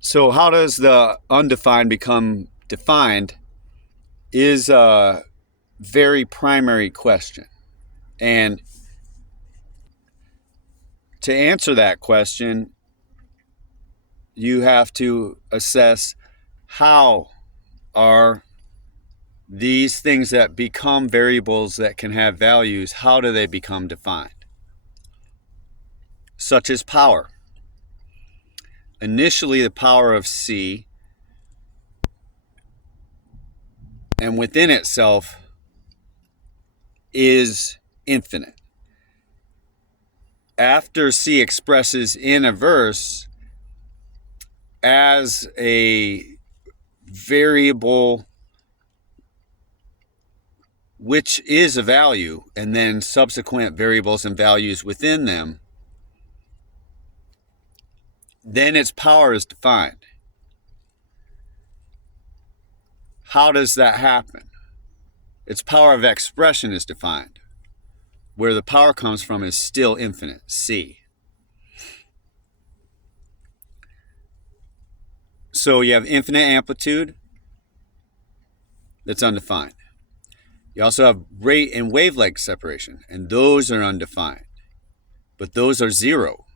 So how does the undefined become defined is a very primary question. And to answer that question, you have to assess how are these things that become variables that can have values, how do they become defined? Such as power. Initially, the power of C, and within itself, is infinite. After C expresses in a verse as a variable which is a value, and then subsequent variables and values within them, then its power is defined. How does that happen? Its power of expression is defined. Where the power comes from is still infinite, C. So you have infinite amplitude that's undefined. You also have rate and wavelength separation, and those are undefined. But those are zero.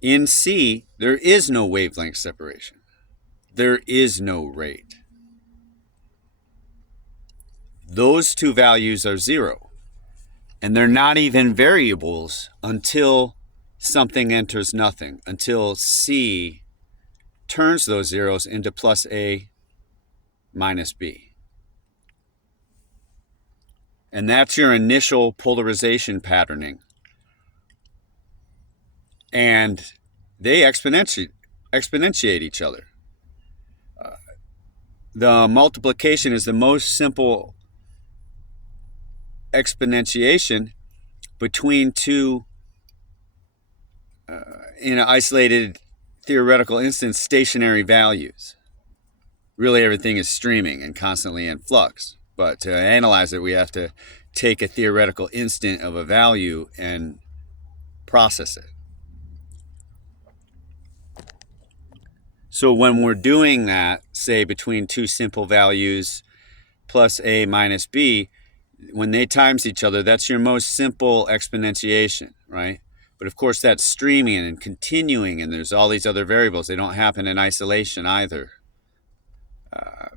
In C, there is no wavelength separation. There is no rate. Those two values are zero. And they're not even variables until something enters nothing, until C turns those zeros into plus A minus B. And that's your initial polarization patterning. And they exponentiate each other. The multiplication is the most simple exponentiation between two, in an isolated theoretical instance, stationary values. Really, everything is streaming and constantly in flux. But to analyze it, we have to take a theoretical instant of a value and process it. So when we're doing that, say between two simple values plus A minus B, when they times each other, that's your most simple exponentiation, right? But of course, that's streaming and continuing, and there's all these other variables. They don't happen in isolation either,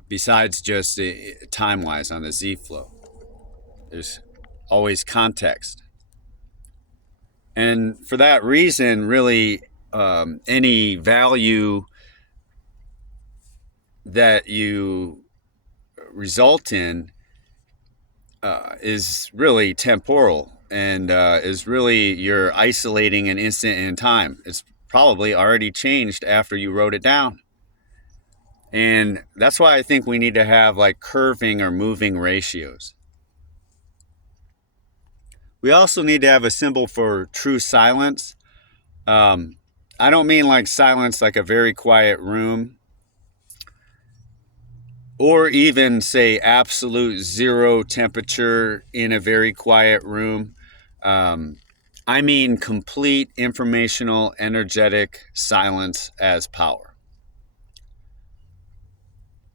besides just time-wise on the Z flow. There's always context. And for that reason, really, any value that you result in is really temporal and is really you're isolating an instant in time. It's probably already changed after you wrote it down. And that's why I think we need to have like curving or moving ratios. We also need to have a symbol for true silence. I don't mean like silence like a very quiet room, or even say absolute zero temperature in a very quiet room. I mean complete informational, energetic silence as power.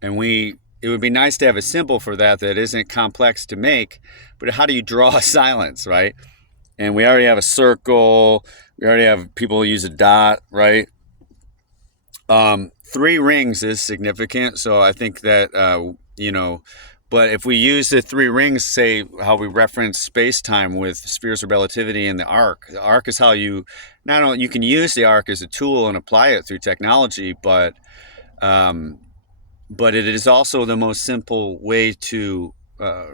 And it would be nice to have a symbol for that isn't complex to make, but how do you draw a silence, right? And we already have a circle. We already have people use a dot, right? 3 rings is significant. So I think that, but if we use the 3 rings, say how we reference space-time with spheres of relativity and the arc is how you can use the arc as a tool and apply it through technology, but it is also the most simple way to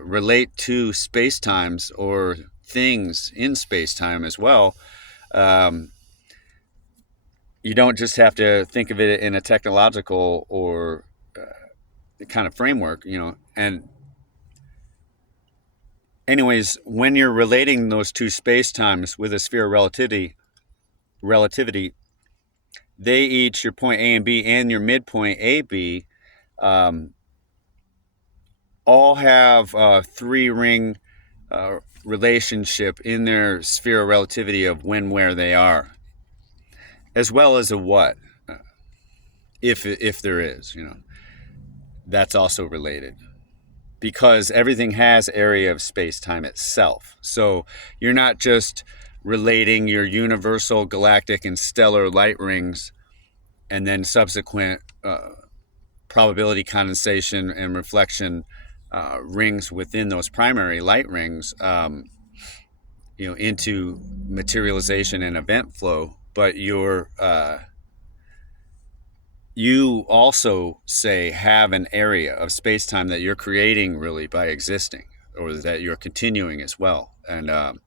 relate to space-times or things in space-time as well. You don't just have to think of it in a technological or kind of framework, and anyways, when you're relating those two space-times with a sphere of relativity, they each, your point A and B and your midpoint AB, all have a 3-ring relationship in their sphere of relativity of when, where they are, as well as a what. if there is, that's also related because everything has area of space-time itself. So you're not just relating your universal, galactic, and stellar light rings and then subsequent probability condensation and reflection rings within those primary light rings, into materialization and event flow. But you also say have an area of space-time that you're creating really by existing, or that you're continuing as well. And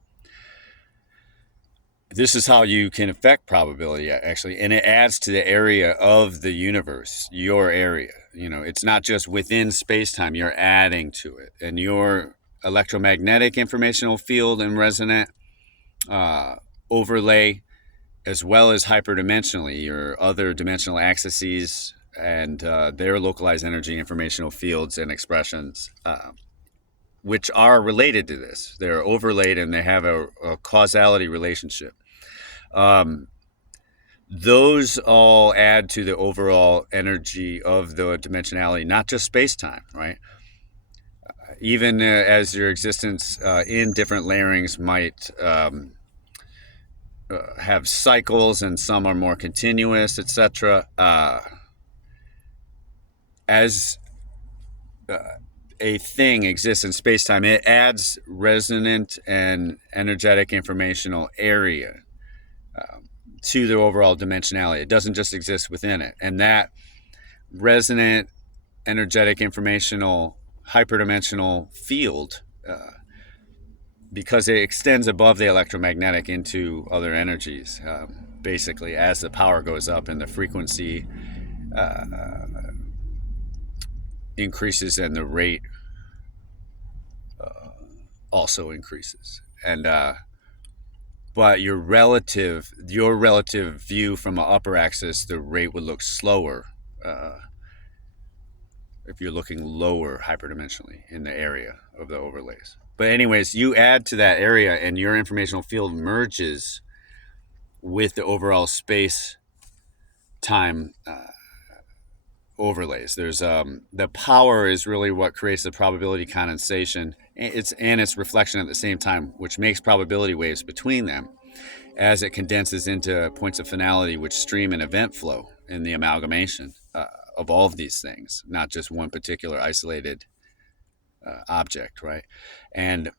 this is how you can affect probability, actually, and it adds to the area of the universe, your area. It's not just within space-time, you're adding to it. And your electromagnetic informational field and resonant overlay, as well as hyperdimensionally, your other dimensional axes and their localized energy informational fields and expressions, which are related to this. They're overlaid and they have a causality relationship. Those all add to the overall energy of the dimensionality, not just space-time, right? Even as your existence in different layerings might have cycles, and some are more continuous, etc. As a thing exists in space-time, it adds resonant and energetic informational area to the overall dimensionality. It doesn't just exist within it. And that resonant, energetic, informational, hyperdimensional field, because it extends above the electromagnetic into other energies, basically, as the power goes up and the frequency increases and the rate also increases. And but your relative view from an upper axis, the rate would look slower if you're looking lower hyperdimensionally in the area of the overlays. But anyways, you add to that area and your informational field merges with the overall space time overlays. There's the power is really what creates the probability condensation. Its reflection at the same time, which makes probability waves between them as it condenses into points of finality, which stream an event flow in the amalgamation of all of these things, not just one particular isolated object, right? And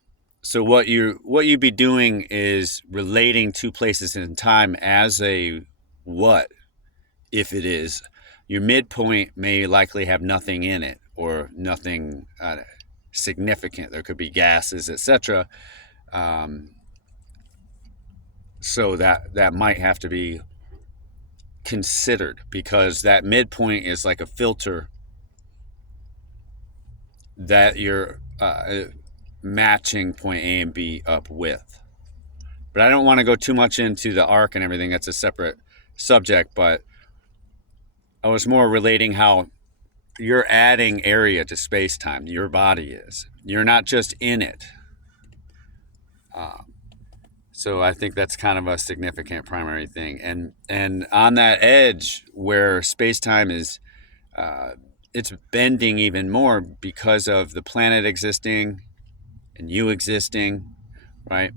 so what you'd be doing is relating two places in time as a what, if it is. Your midpoint may likely have nothing in it or nothing significant. There could be gases, etc. So that might have to be considered, because that midpoint is like a filter that you're matching point A and B up with. But I don't want to go too much into the arc and everything. That's a separate subject. But I was more relating how you're adding area to space-time. Your body is. You're not just in it. So I think that's kind of a significant primary thing. And on that edge where space-time is, it's bending even more because of the planet existing and you existing, right?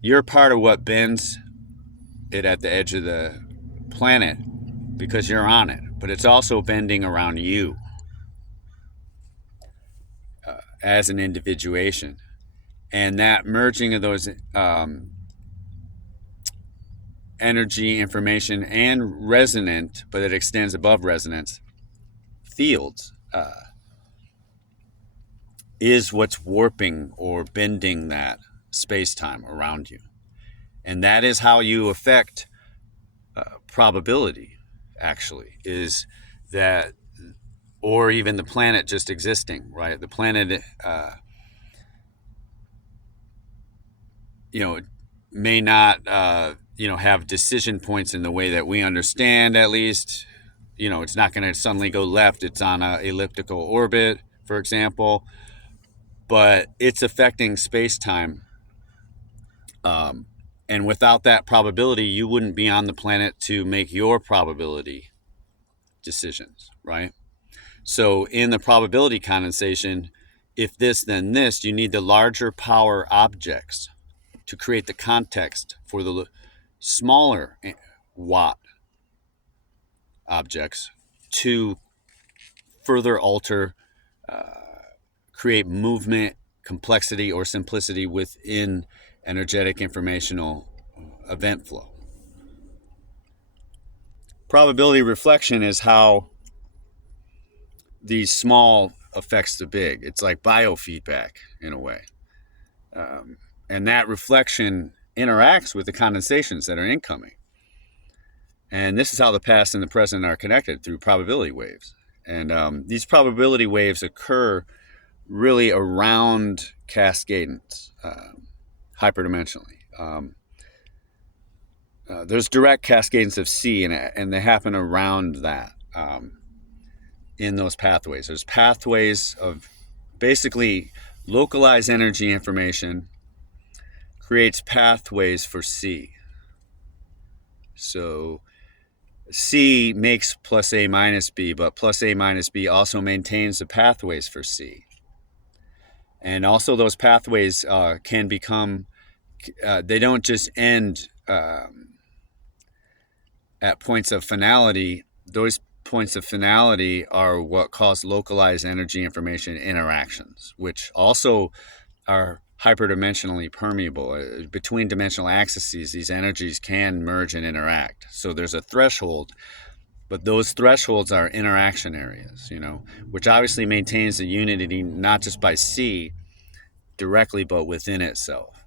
You're part of what bends it at the edge of the planet because you're on it, but it's also bending around you as an individuation. And that merging of those energy, information, and resonant, but it extends above resonance, fields is what's warping or bending that space-time around you. And that is how you affect probability, actually, is that, or even the planet just existing, right? The planet, may not, have decision points in the way that we understand, at least. It's not going to suddenly go left. It's on an elliptical orbit, for example. But it's affecting space-time. And without that probability, you wouldn't be on the planet to make your probability decisions, right? So in the probability condensation, if this then this, you need the larger power objects to create the context for the smaller watt objects to further alter, create movement, complexity, or simplicity within energetic informational event flow. Probability reflection is how these small affects the big. It's like biofeedback in a way. And that reflection interacts with the condensations that are incoming. And this is how the past and the present are connected through probability waves. And these probability waves occur really around cascadance, hyperdimensionally. There's direct cascadance of C, and they happen around that in those pathways. There's pathways of basically localized energy information creates pathways for C. So C makes plus A minus B, but plus A minus B also maintains the pathways for C. And also those pathways can become, they don't just end at points of finality. Those points of finality are what cause localized energy information interactions, which also are hyperdimensionally permeable. Between dimensional axes, these energies can merge and interact. So there's a threshold, but those thresholds are interaction areas, which obviously maintains the unity not just by C directly, but within itself.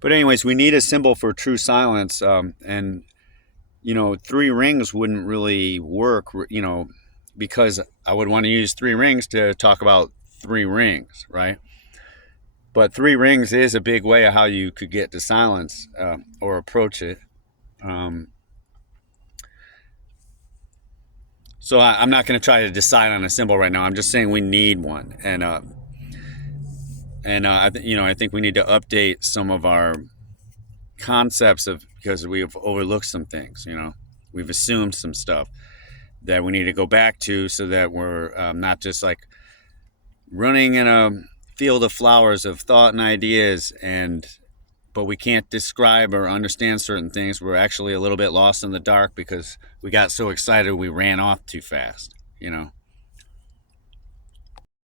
But anyways, we need a symbol for true silence, and three rings wouldn't really work, because I would want to use three rings to talk about three rings, right? But three rings is a big way of how you could get to silence or approach it. So I'm not going to try to decide on a symbol right now. I'm just saying we need one, and I think we need to update some of our concepts because we have overlooked some things. We've assumed some stuff that we need to go back to so that we're not just like running in a field of flowers of thought and ideas, but we can't describe or understand certain things. We're actually a little bit lost in the dark because we got so excited we ran off too fast.